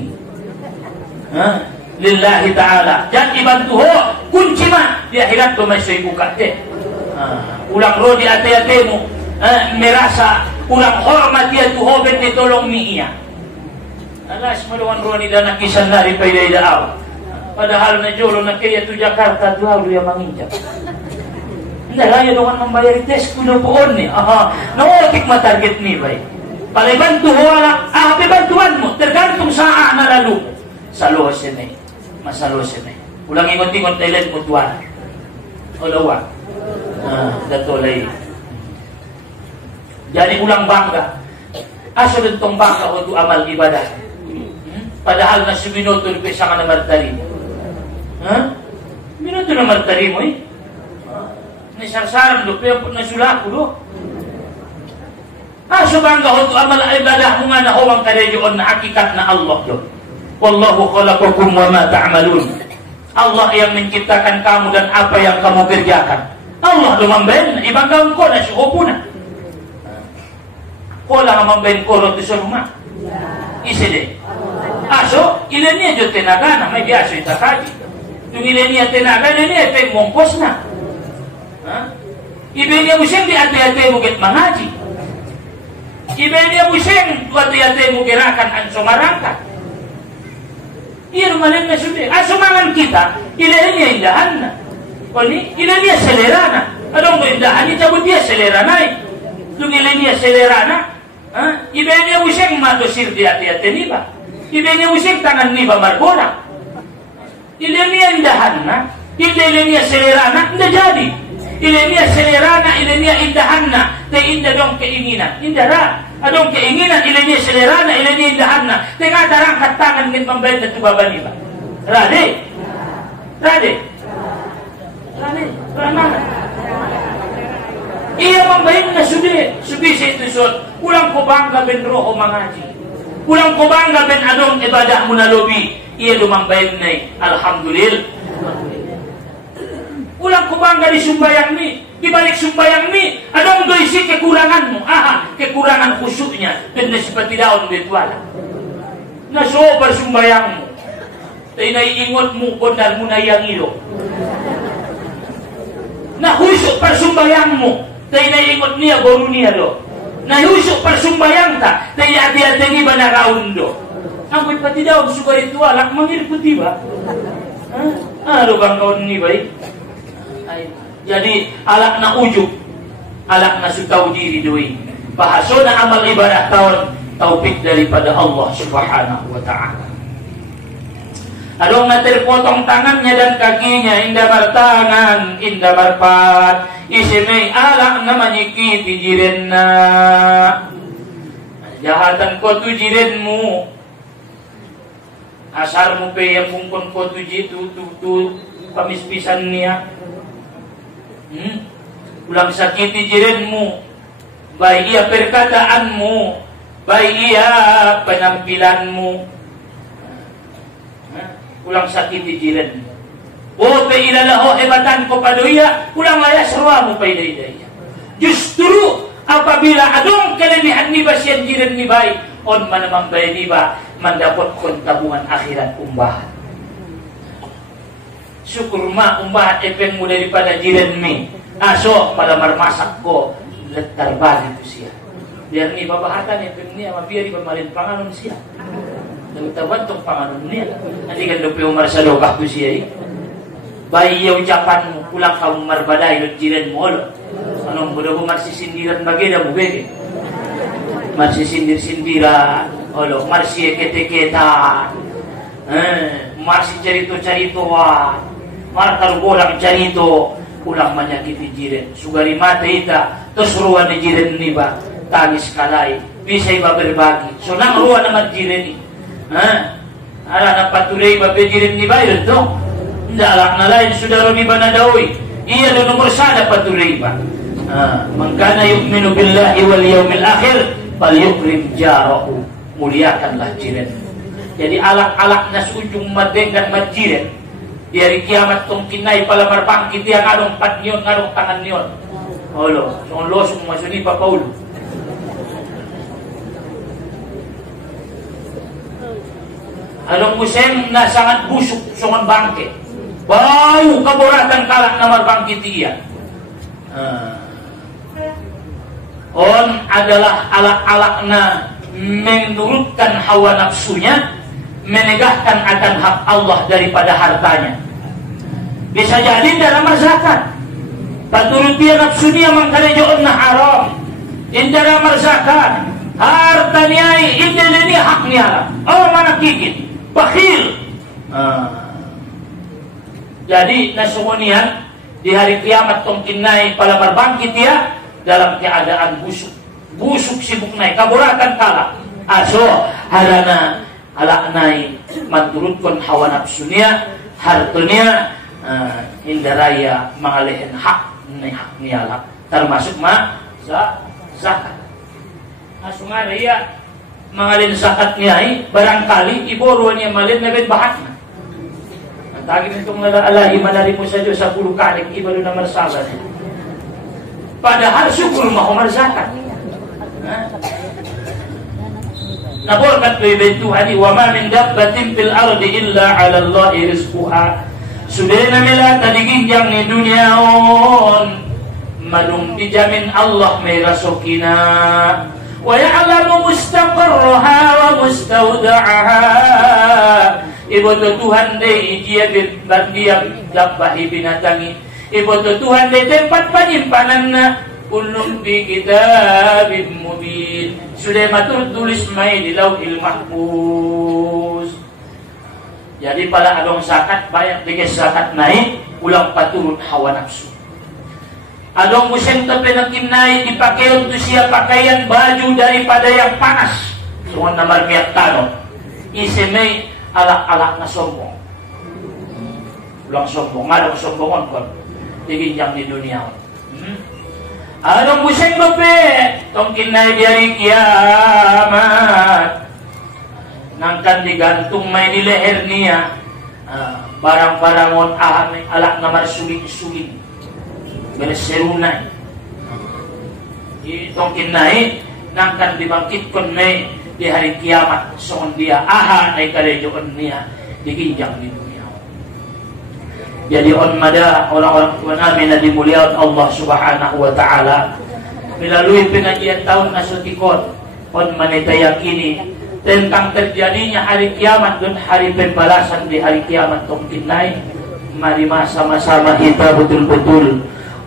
Lillahi ta'ala. Jangan dibantu ho. Kunci mah di akhirat do masih buka teh. Ulang ro di ate-ate mo. Merasa ulang hormat dia tu hoben ni tolong mi iya. Alas maluan ruan ida na kisan na ripay ida aw. Padahal na jolo na kaya tu Jakarta tu aw dia manginjak. Hindi raya doon membayar tes kuno poon ni. Naotik matarget ni bay. Palay bantu ho wala. Bantuan mo tergantung saa na lalu. Salo sini. Masalo sini. Ulang ingot-ingot Thailand mo tuan. O dawa. Datolay. Jadi ulang bangga. Aso dentong bangga untuk amal ibadah. Padahal na si minuto ni pesa ka na martari mo. Minuto na martari mo Nisarsaran do, pero nasulako do. Aso bangga untuk amal ibadah mo nga na huwang karejoon na hakikat na Allah do. Wallahu khalaqakum wa ma ta'malun. Allah yang menciptakan kamu dan apa yang kamu kerjakan. Allah do mamben, ibanggaon ko na si Opuna. Kola nga mamben ko ro sa rumah. Isede. Aso, ilan niya jo tenaga na may biaso itakaji. Yung ilan niya tenaga, ilan niya epeng mongkos na. Ibe niya mo siyang di ate-ate mo get mangaji. Ibe niya mo siyang ate-ate mo gerakan ang sumarangka. Iyan malin na sulit. Sumangan kita, ilan niya indahan na. Ilan niya selera na. Anong mo indahan? Itabot niya selera na eh. Yung ilan niya selera na. Ibe niya mo siyang madosir di ate-ate niba. Ibe niya mo siyang tangan niba marbola. Ilan niya indahan na. Ilan niya selera na. Hindi jadi. Ilan niya selera na. Ilan niya indahan na. Tay inda dong keinginan. Indara. Adong keinginan. Ilan niya selera na. Ilan niya indahan na. Tay nga darang katangan kit mambayad na tubaban niba. Rade. Ranaman. Iya mambayad na subi sa ito son. Ulang ko bangga ben roho mangaji. Ulang ko bangga ben adong ibadah mo na lobi. Iya lumambayad na alhamdulillah. Ulang ko bangga di sumbayang ni. Dibalik sumbayang ni. Adong doisi kekurangan mo. Kekurangan khusyuknya. Ben na sipati daon betwala. Nasobar sumbayang mo. Tay naiingot mo kondar mo na yang ilo. Nahusyuk par sumbayang mo. Tay naiingot niya boru niya do. Nahusyuk par sumbayang ta. Tay ati-ati ni ba nakaundo. Amoy pati daw sugar ito alak mangirputi ba? Bang kawan ni baik. Jadi alakna ujub, alakna sutau diri doi. Bahasona amal ibadah tahun taufik daripada Allah Subhanahu wa taala. Adong na terpotong tangannya dan kakinya, indah martangan, indah marpat, isimay alak na manyikiti jirenna. Jahatan ko tu jirenmu, asar mo pe yang bungkon ko tu pamispisan niya. Ulang sakiti jirenmu, baik ia perkataanmu, baik ia penampilanmu. Ulang sakiti jiran. Oh, pe ilalaho hebatan ko padoya, ulang layas ruamu pa iday-idaya. Justru apabila adong kelebihan ni ba siyan jiran ni bay, on manamang bay ni ba, mandapot kon tabungan akhirat umbahan. Syukur ma umbahan epeng mo daripada jiran mi. Aso, pada marmasak ko, letar balik ko siya. Biar ni babahatan epeng niya, mabiari pamalin panganon siya. Nagtabantong panganon niya. Nanti kan dope umar sa lokah ko siya. Bayi yung ucapan mo, pulang ka marbaday, yung jiran mo, lo. Anong budo ko marsisindiran bagay mo, bege. Marsisindir-sindiran, lo, marsiekete-ketan, marsi carito-caritoan, martarugolang carito, pulang manyakiti jiran. Sugari mata ita, tos ruwan ni jiran ni ba, tangis kalay, bisa iba berbagi. So nang ruwan naman jiran ni. Ala na patuloy mapijirin ni Bayon to. Hindi alak na lain sudaro ni ba na dawi. Iya do nomor sana patuloy ba. Mangkana yu'minu billahi wal yawmil akhir falyukrim jarahu. Muliakanlah jiran. Jadi alak-alak na sujung madenggan majiran. Di hari kiamat tong kinay pala marpangkit yang adong pat niyon, adong tangan niyon. Olo, so losong masuni pa Paulo. Anong musim na sangat busuk sungan bangke. Bau kaboratan kalak na marbangkit iya. On adalah alak-alak na menurutkan hawa nafsunya, menegahkan akan hak Allah daripada hartanya. Bisa jadi dalam zakat. Paturutia nafsunya mangkalejoon na haram. Indara marzakat. Hartanya ini haknya. Oh mana kikit. Bakhil. Jadi nasunian di hari kiamat tongkin naik pala berbangkit dia dalam keadaan busuk sibuk naik kaburatan kala aso harana ala naik menurutkan hawa nafsunya hartunya indaraya mengalihin hak niala termasuk zakat asungara ya mangalin zakat niya barangkali iboro niya malin na bahat na. Ang tagin nitong alalahi manari mo sa Diyos sa pulukanik iba doon na marsaba niya. Padahal syukur mahumar zakat. Naborkat bebentuhan wa ma min dabbatin fil ardi illa 'ala Allahi rizquha. Sudah na mila tadiginjang ni dunia on malum dijamin Allah may rasokina. Wa ya'lamu mustaqarraha wa mustawda'aha. Ibu Tuhan de dia berdiam dapahi binatangi. Ibu Tuhan de tempat penyimpananna kullu fi kitabim mubin. Sudah matur tulis mai di Lauhil Mahfuz. Jadi pada adong zakat banyak dikes zakat naik ulang paturun hawa nafsu. Adong musim tapi nakin naik dipakai untuk siap pakaian baju daripada yang panas. Semua namar miak tanong. Isemay alak-alak na sombong. Ulang sombong. Adong sombongon kon. Diginjang di dunia. Adong musim tapi tongkin naik dari kiamat. Nangkan digantung may di leher niya. Barang-barangon ahamay alak namar sulit-sulit. Berserunai. Itong kinai nangkan dibangkitkan may di hari kiamat soon dia aha na ikalejoon niya diginjang di dunia. Jadi on mada orang-orang tua namin na dimuliakan Allah Subhanahu wa taala melalui pengajian tahun nasutikon on manitayakini tentang terjadinya hari kiamat dan hari pembalasan di hari kiamat tong kinai mari sama-sama kita betul-betul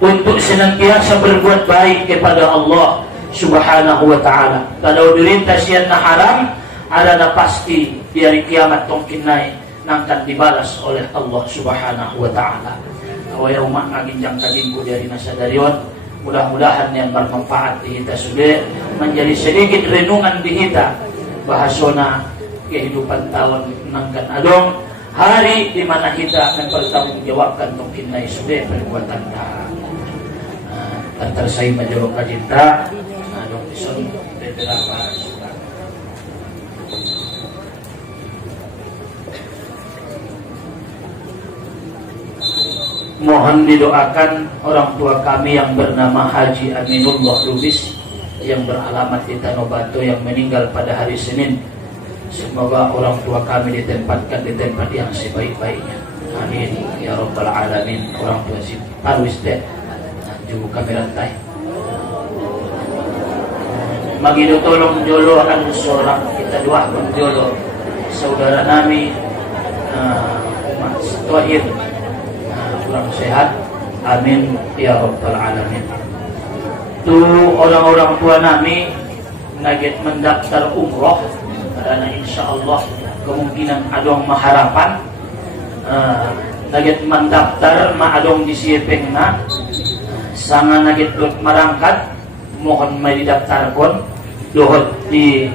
untuk senantiasa berbuat baik kepada Allah Subhanahu wa ta'ala. Kalau dirintas yan na haram, ada na pasti di hari kiamat tongkin naik nangkan dibalas oleh Allah Subhanahu wa ta'ala. Awaya umat ngaginjang kadingku dari nasadarion, mudah-mudahan yang bermanfaat di kita sudah menjadi sedikit renungan di kita bahasona kehidupan tahun nangkan adong hari di mana kita akan bertanggungjawabkan tongkin naik sudah perbuatan tersai menjawab kajinta adong isun beberapa. Mohon didoakan orang tua kami yang bernama Haji Aminullah Lubis yang beralamat di Tanobatu yang meninggal pada hari Senin. Semoga orang tua kami ditempatkan di tempat yang sebaik-baiknya. Amin ya rabbal alamin. Orang tua si Parwis teh juga kami rantai. Magido tolong jolo an seorang kita doakan jolo saudara kami Umat Tohir kurang sehat, amin ya rabbal alamin. Tu orang-orang tua nami naget mendaftar umroh karena insyaallah kemungkinan adong maharapan naget mendaftar ma adong disiepengna sanga naget dot marangkat mohon mai didaftarkon dohot di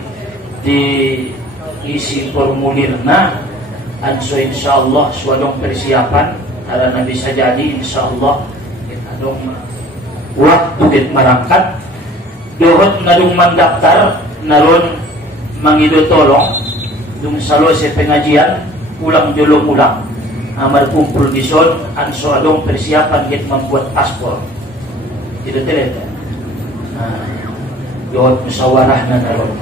isi formulirna anso insyaallah suadong persiapan karena bisa jadi insyaallah kita dong waktu kita marangkat dohot nadung mendaftar narun mangido tolong dung salose pengajian pulang amar kumpul di son anso adong persiapan kita membuat paspor itu ternyata dohot musyawarah na narun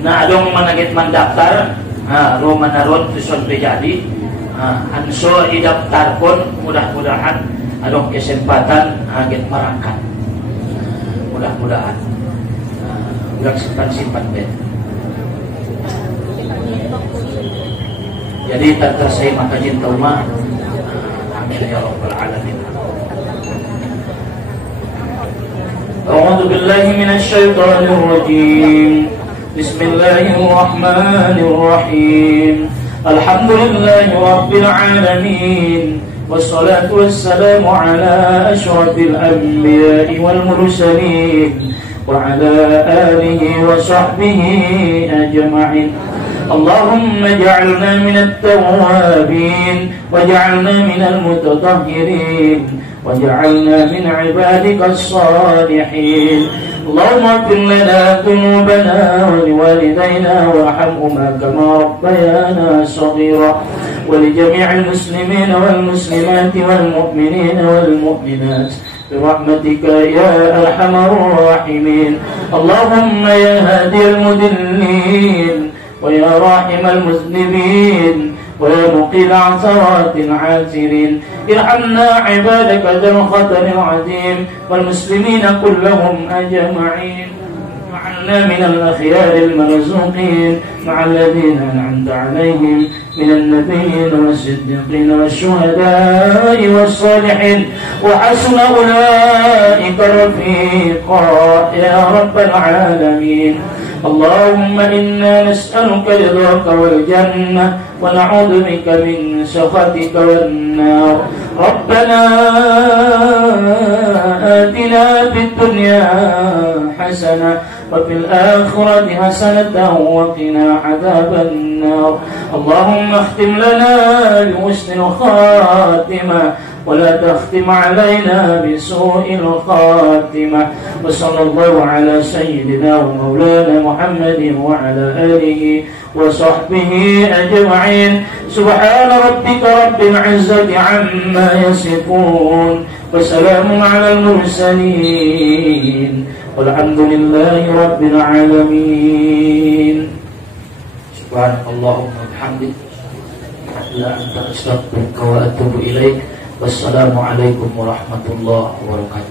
na adong managit mendaftar Roma narun tu son terjadi anso idaftar pun mudah-mudahan ada kesempatan agak merangkat mudah-mudahan udah simpan deh jadi tak tersai maka cinta umah amin ya rabbal alamin. A'udzu billahi minasy syaithanir rajim. Bismillahirrahmanir rahim. Alhamdulillahi Rabbil Alamin. Wassalatu wassalamu ala ashrafil anbiya'i wal mursalin wa ala alihi wa sahbihi ajma'in. Allahumma ij'alna minat tawwabin waj'alna minal mutatahhirin waj'alna min ibadikas salihin. اللهم اغفر لنا ذنوبنا ولوالدينا وارحمهما كما ربيانا صغيرا ولجميع المسلمين والمسلمات والمؤمنين والمؤمنات برحمتك يا أرحم الراحمين. اللهم يا هادي المضلين ويا راحم المذنبين ويا مقيل عثرات العاثرين ارحمنا عبادك ذا الخطر العظيم والمسلمين كلهم أجمعين. وعنا من الأخيار المرزوقين مع الذين أنعمت عليهم من النبيين والصديقين والشهداء والصالحين وحسن أولئك رفيقا يا رب العالمين. اللهم إنا نسألك رضاك والجنة ونعوذ بك من سخطك والنار. ربنا آتنا في الدنيا حسنة وفي الآخرة حسنة وقنا عذاب النار. اللهم اختم لنا بحسن الخاتمة ولا تختم علينا بسوء الخاتمة. وصلى الله على سيدنا ومولانا محمد وعلى آله وصحبه أجمعين. سبحان ربك رب العزة عما يصفون وسلام على المرسلين والحمد لله رب العالمين. سبحانك اللهم وبحمدك لا أنت أستغفرك وأتوب إليك. Wassalamualaikum warahmatullahi wabarakatuh.